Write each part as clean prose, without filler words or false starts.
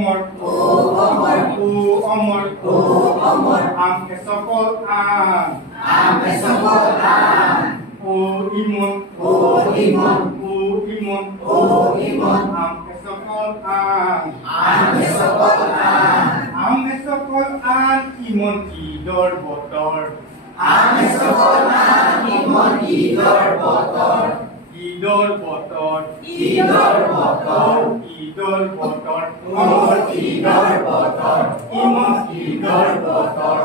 অমর ও অমর আম সকল আম সকল ও ইমন আম সকল ইমন ঈদর বতৰ ঈদৰ বতৰ ইমন ঈদৰ বতৰ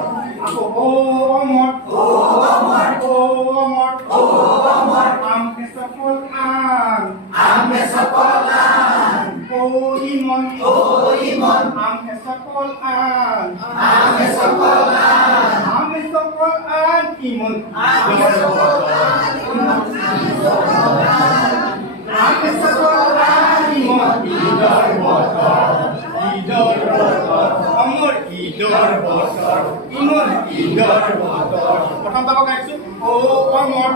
আকৌ ও অমৰ আম সকল ও ইমন আম সকল ইমন ঈদৰ বতৰ ইমন ঈদৰ বতৰ প্ৰথম তাক গাইছো ও অমৰ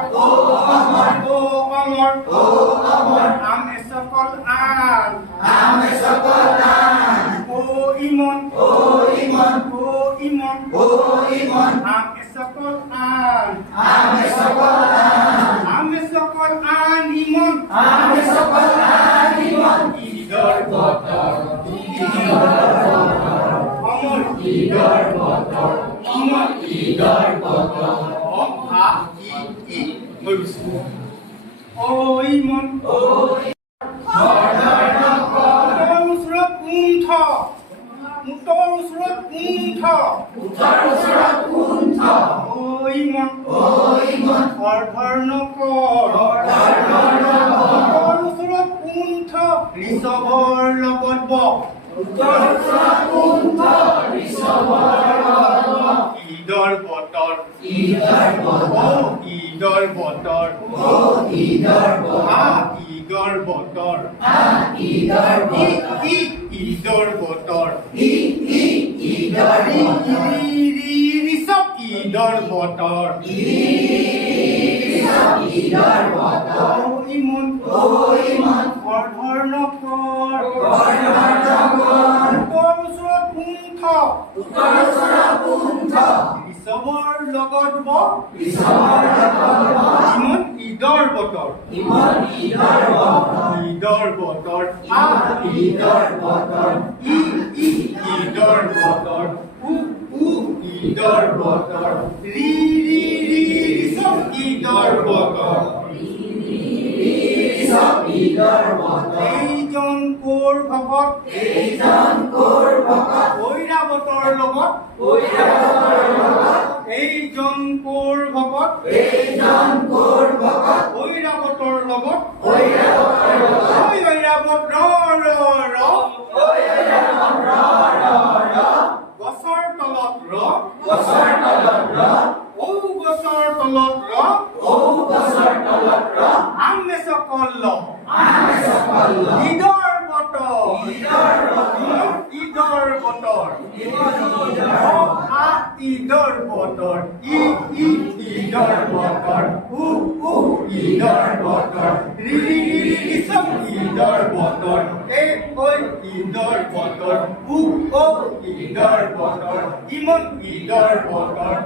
আম সকল ও ইমন আম সকল ইমন ঈদৰ বতৰ অমৰ ঈদৰ বতৰ ইমন ঈদৰ বতৰ ও ইমন উত্তৰ ওচৰত কুণ্ঠ ও ইমন অৰ্ধৰ নকৰ উত্তৰ ওচৰত কুণ্ঠ ঋষভৰ লগত বক ঈদৰ বতৰ ঈদৰ বতৰ ঋষভ ঈদৰ বতৰ ইমন অৰ্ধৰ নকৰ উত্তৰ ওচৰত কুণ্ঠ ঋষভৰ লগত বক ইমন ঈদৰ বতৰ ঈদৰ বতৰ ঈদৰ বতৰ ঈদৰ বতৰ ঈদৰ বতৰ ঋষভ ঈদৰ বতৰ এইজন কোৰ ভকত ঐৰাৱতৰ লগত এইজন কোৰ ভকত ঐৰাৱতৰ লগত ঐৰাৱত গছৰ তলত গছৰ তলত আম সকল ঈদৰ বতৰ ঈদৰ বতৰ ঈদৰ বতৰ ঈদৰ বতৰ ঈদৰ বতৰ ঋষভ ঈদৰ বতৰ ঈদৰ বতৰ ঈদৰ বতৰ ইমন ঈদৰ বতৰ